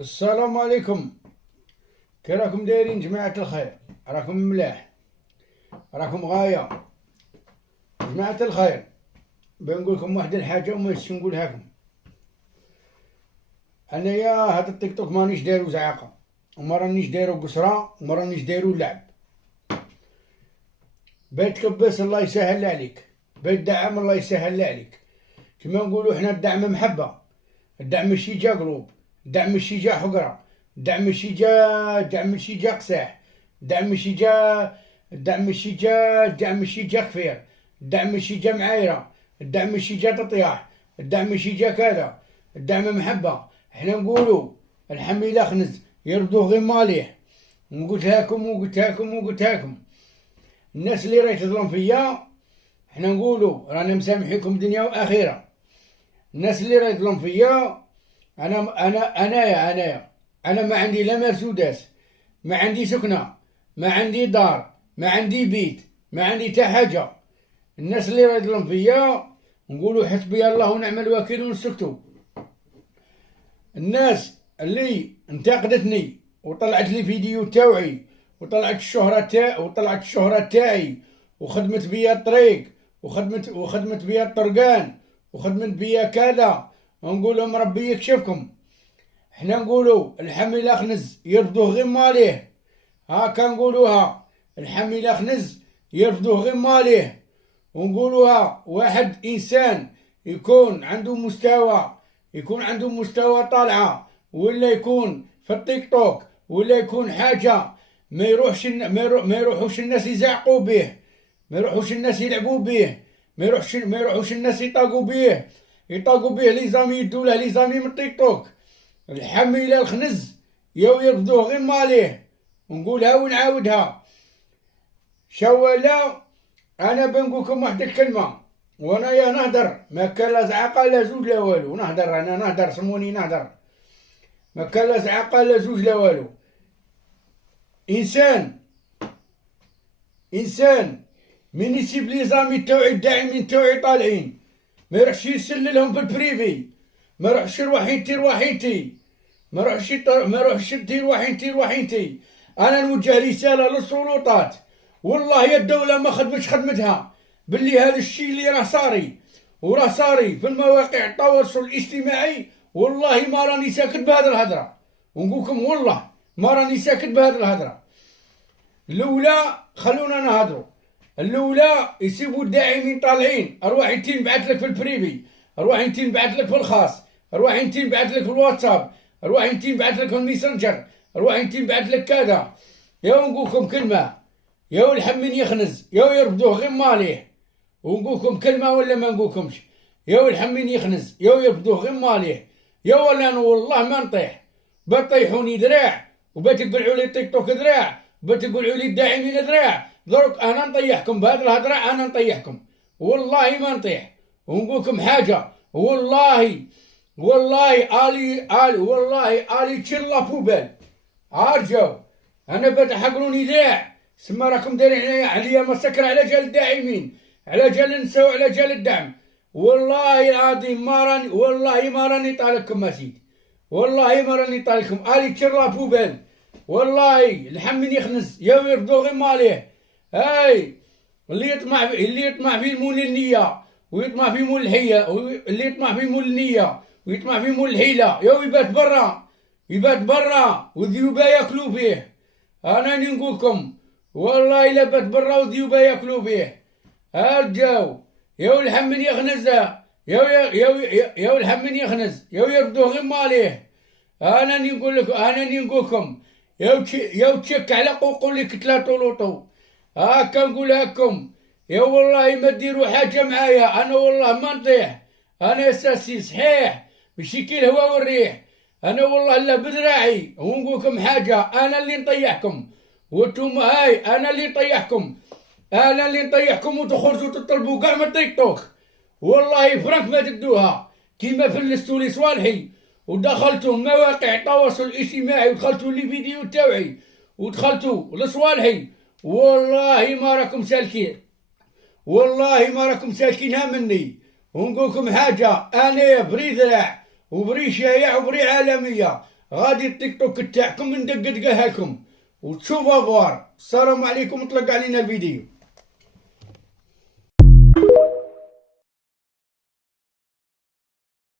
السلام عليكم. كي راكم دايرين جماعة الخير؟ راكم ملاح؟ راكم غاية؟ جماعة الخير، بنقول لكم واحد الحاجة وما نسيتش نقولها لكم. انايا هاد التيك توك مانيش دايرو زعاقة، وما رانيش دايرو قصرة، وما رانيش دايرو لعب. بيت كبس الله يسهل عليك، بيت دعم الله يسهل عليك. كما نقولوا حنا الدعم محبة، الدعم ماشي جا قلوب، الدعم ماشي جا حقرة، الدعم ماشي جا قساح، الدعم ماشي جا كفير، الدعم ماشي جا معايرة، الدعم ماشي جا تطياح، الدعم ماشي جا كذا، الدعم محبة. حنا نقولوا الحميلة خنز يردوه غير ماليه. وقلتها لكم الناس اللي راهي تظلم فيا، حنا نقولوا رانا مسامحيكم دنيا واخره. الناس اللي راهي تظلم فيا، انا ما عندي لا مرسودس، ما عندي سكنه، ما عندي دار، ما عندي بيت، ما عندي تا حاجه. الناس اللي راهي تظلم فيا نقولوا حسبي الله ونعم الوكيل ونسكتوا. الناس اللي انتقدتني وطلعت لي فيديو تاوعي وطلعت الشهرة تاعي وخدمت بيا الطريق وخدمت بيا الطرقان وخدمت بيا كذا، ونقول لهم ربي يكشفكم. حنا نقولوا الحمي الاخنز يرفضوه غير ماليه، هاكا نقولوها الحمي الاخنز يرفضوه غير ماليه. ونقولوها واحد انسان يكون عنده مستوى طالعه، ولا يكون في التيك توك، ولا يكون حاجه ما يروحوش الناس يزعقوا به، ما يروحوش الناس يلعبوا به، ما يروحوش الناس يطاقوا به لي زامي، يدوا له لي زامي من التيك توك. الحمي الى الخنز يرفضوه غير ماليه. ونقولها ونعاودها. شوالا انا بنقولكم واحد الكلمه، وانا يا نهدر ما كان لا زعاقه لا زوج لا والو. انا نهدر سموني نهدر، ما كان لا زعاقه لا زوج لا والو. انسان من يسيب لي زامي توعي الداعمين توعي طالعين، ما يروحش يسللهم في البريفي، ما يروحش روحينتي، ما يروحش روحينتي. انا نوجه رساله للسلطات، والله يا الدوله ما خدمتش خدمتها باللي هذا الشيء اللي راه صاري في المواقع التواصل الاجتماعي. والله ما راني ساكت بهذه الهدره، ونقولكم والله ما راني ساكت بهذه الهدره. الاولى خلونا نهضروا، الاولى يسيبوا الداعمين طالعين. اروح انت نبعث لك في البريفي، اروح انت نبعث لك في الخاص، اروح انت نبعث لك في الواتساب، اروح انت نبعث لك في الميسنجر، اروح انت نبعث لك كذا. يا نقولكم كلمه، يا الحمين يخنز يا يرفضوه غير ماليه. ونقولكم كلمه ولا ما نقولكمش؟ يا الحمين يخنز يا يرفضوه غير ماليه. يا ولا انا والله ما نطيح، بطيحوني ذراع وبتقلعوا لي تيك توك ذراع، بتقولوا لي الداعمين ذراع. درك انا نطيحكم بهذه الهضره، انا نطيحكم والله ما نطيح. ونقولكم حاجه، والله الي تشلا بوبال ارجو. انا بتحقروني ذراع، سما راكم دايرين عليا مسكر على جال الداعمين، على جال النساء وعلى جال الدعم. والله العظيم ما راني طالقكم مسيد، والله ما راني طالقكم. الي تشلا بوبال والله الحمين يخنز يا يرفضوا غير ماليه. هاي اللي يطمع في مول النية ويطمع في مول الحية، اللي يطمع في مول النية ويطمع في مول الحيلة يا يبات برا والذيوبة ياكلوا فيه. انا نقولكم والله الا بات برا والذيوبة ياكلوا فيه. ارجاو يا الحمين يخنز يا الحمين يخنز يا يرفضوا غير ماليه. انا نقولكم يا تشك على قوقو لك تلاتو لوطو. هاكا نقول لكم يا والله ما ديروا حاجه معايا، انا والله ما نطيح. انا اساسي صحيح ماشي كي الهوا والريح، انا والله لا بدراعي. ونقولكم حاجه، انا اللي نطيحكم وانتم هاي، انا اللي نطيحكم وتخرجوا تطلبوا كاع من التيك توك. والله فرانك ما تدوها كيما فلستوا لي صوالحي ودخلتوا مواقع التواصل الاجتماعي ودخلتوا لي فيديو تاوعي ودخلتوا لصوالحي. والله ما راكم سالكينها مني. ونقولكم حاجه، انا بري ذراع وبري شايع وبري عالميه، غادي التيك توك تاعكم ندقدقها لكم وتشوفوا فوار. السلام عليكم، طلق علينا الفيديو.